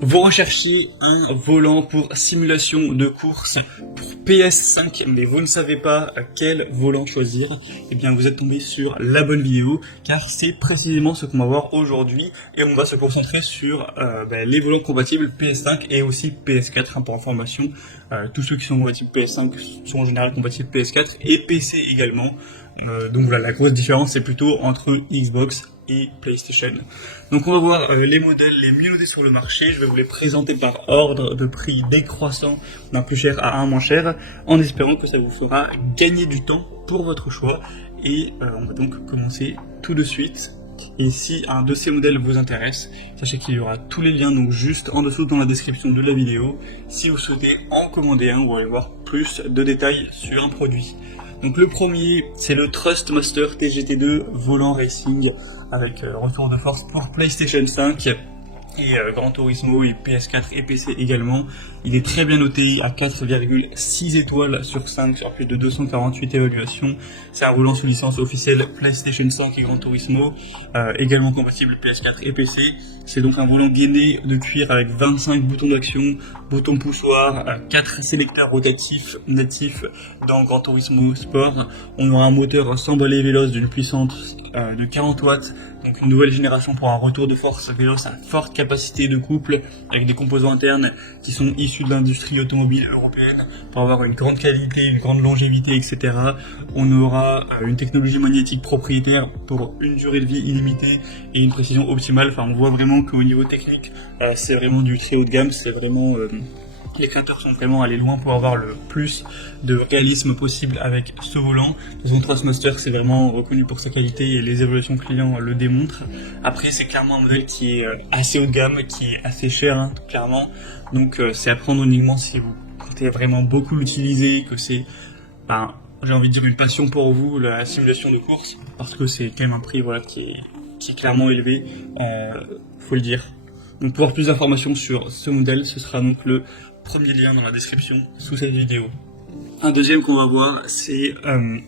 Vous recherchez un volant pour simulation de course pour PS5, mais vous ne savez pas quel volant choisir. Eh bien, vous êtes tombé sur la bonne vidéo, car c'est précisément ce qu'on va voir aujourd'hui, et on va se concentrer sur les volants compatibles PS5 et aussi PS4. Pour information, tous ceux qui sont compatibles PS5 sont en général compatibles PS4 et PC également. Donc voilà, la grosse différence c'est plutôt entre Xbox et PlayStation. Donc on va voir les modèles les mieux notés sur le marché. Je vais vous les présenter par ordre de prix décroissant d'un plus cher à un moins cher, en espérant que ça vous fera gagner du temps pour votre choix. Et on va donc commencer tout de suite. Et si un de ces modèles vous intéresse, sachez qu'il y aura tous les liens donc juste en dessous dans la description de la vidéo, si vous souhaitez en commander un ou aller voir plus de détails sur un produit. Donc le premier, c'est le Thrustmaster TGT2 volant racing avec retour de force pour PlayStation 5 et Gran Turismo et PS4 et PC également. Il est très bien noté à 4,6 étoiles sur 5 sur plus de 248 évaluations. C'est un volant sous licence officielle PlayStation 5 et Gran Turismo, également compatible PS4 et PC. C'est donc un volant gainé de cuir avec 25 boutons d'action, boutons poussoirs, 4 sélecteurs rotatifs natifs dans Gran Turismo Sport. On aura un moteur sans balai véloce d'une puissance de 40 watts, donc une nouvelle génération pour un retour de force véloce à forte capacité de couple avec des composants internes qui sont issus de l'industrie automobile européenne pour avoir une grande qualité, une grande longévité, etc. On aura une technologie magnétique propriétaire pour une durée de vie illimitée et une précision optimale. Enfin, on voit vraiment qu'au niveau technique, c'est vraiment du très haut de gamme, c'est vraiment... Les créateurs sont vraiment allés loin pour avoir le plus de réalisme possible avec ce volant. Son Thrustmaster, c'est vraiment reconnu pour sa qualité et les évolutions clients le démontrent. Après, c'est clairement un modèle qui est assez haut de gamme, qui est assez cher, clairement. Donc, c'est à prendre uniquement si vous comptez vraiment beaucoup l'utiliser, que c'est, j'ai envie de dire, une passion pour vous, la simulation de course, parce que c'est quand même un prix qui est clairement élevé, faut le dire. Donc pour avoir plus d'informations sur ce modèle, ce sera donc le premier lien dans la description sous cette vidéo. Un deuxième qu'on va voir, c'est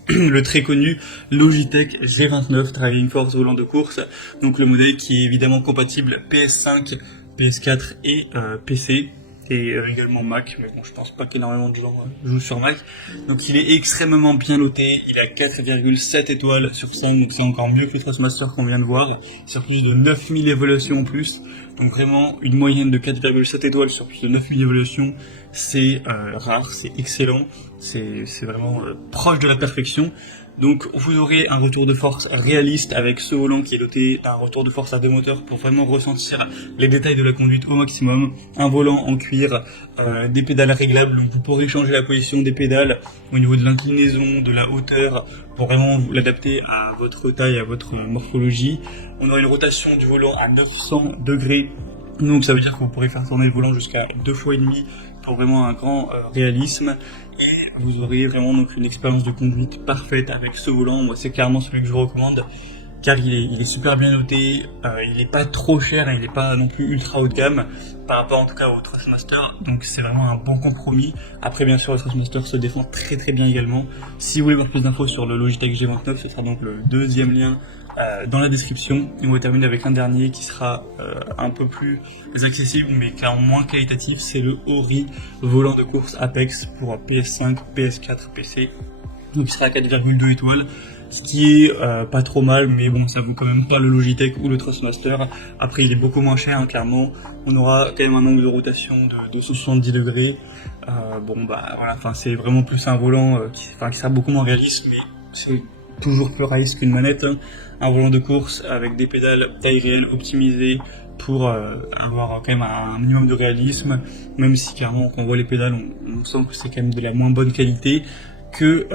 le très connu Logitech G29 Driving Force volant de course. Donc le modèle qui est évidemment compatible PS5, PS4 et PC. Et également Mac, mais bon, je pense pas qu'énormément de gens jouent sur Mac. Donc il est extrêmement bien noté, il a 4,7 étoiles sur 5, donc c'est encore mieux que le Thrustmaster qu'on vient de voir, sur plus de 9000 évaluations en plus. Donc vraiment, une moyenne de 4,7 étoiles sur plus de 9000 évaluations, c'est rare, c'est excellent, c'est vraiment proche de la perfection. Donc vous aurez un retour de force réaliste avec ce volant qui est doté d'un retour de force à deux moteurs pour vraiment ressentir les détails de la conduite au maximum. Un volant en cuir, des pédales réglables, donc vous pourrez changer la position des pédales au niveau de l'inclinaison, de la hauteur, pour vraiment l'adapter à votre taille, à votre morphologie. On aura une rotation du volant à 900 degrés, donc ça veut dire que vous pourrez faire tourner le volant jusqu'à 2 fois et demi pour vraiment un grand réalisme. Et vous aurez vraiment donc une expérience de conduite parfaite avec ce volant. Moi, c'est clairement celui que je vous recommande, car il est super bien noté, il n'est pas trop cher et il n'est pas non plus ultra haut de gamme par rapport en tout cas au Thrustmaster, donc c'est vraiment un bon compromis. Après bien sûr le Thrustmaster se défend très très bien également. Si vous voulez voir plus d'infos sur le Logitech G29, ce sera donc le deuxième lien dans la description. Et on va terminer avec un dernier qui sera un peu plus accessible mais clairement moins qualitatif, c'est le Ori volant de course Apex pour PS5, PS4, PC. Donc il sera à 4,2 étoiles, ce qui est pas trop mal, mais bon, ça vaut quand même pas le Logitech ou le Thrustmaster. Après, il est beaucoup moins cher, clairement. On aura quand même un angle de rotation de 70 degrés. C'est vraiment plus un volant qui sera beaucoup moins réaliste, mais c'est toujours plus réaliste qu'une manette. Un volant de course avec des pédales taille réelle optimisées pour avoir quand même un minimum de réalisme, même si clairement quand on voit les pédales, on sent que c'est quand même de la moins bonne qualité que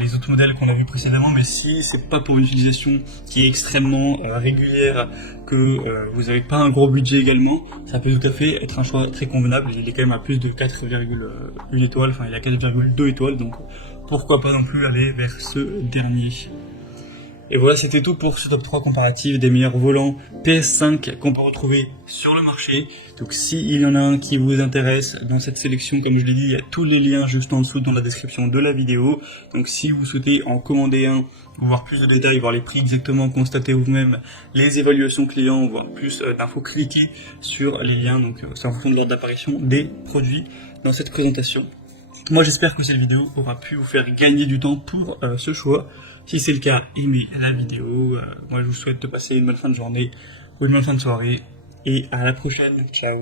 les autres modèles qu'on a vus précédemment, mais si c'est pas pour une utilisation qui est extrêmement régulière, que vous n'avez pas un gros budget également, ça peut tout à fait être un choix très convenable. Il est quand même à plus de 4,1 étoiles, il a 4,2 étoiles, donc pourquoi pas non plus aller vers ce dernier. Et voilà, c'était tout pour ce top 3 comparatif des meilleurs volants PS5 qu'on peut retrouver sur le marché. Donc s'il y en a un qui vous intéresse dans cette sélection, comme je l'ai dit, il y a tous les liens juste en dessous dans la description de la vidéo. Donc si vous souhaitez en commander un, voir plus de détails, voir les prix exactement, constater vous-même les évaluations clients, voir plus d'infos, cliquez sur les liens. Donc c'est en fonction de l'ordre d'apparition des produits dans cette présentation. Moi j'espère que cette vidéo aura pu vous faire gagner du temps pour ce choix. Si c'est le cas, aimez la vidéo. Moi je vous souhaite de passer une bonne fin de journée ou une bonne fin de soirée. Et à la prochaine. Ciao.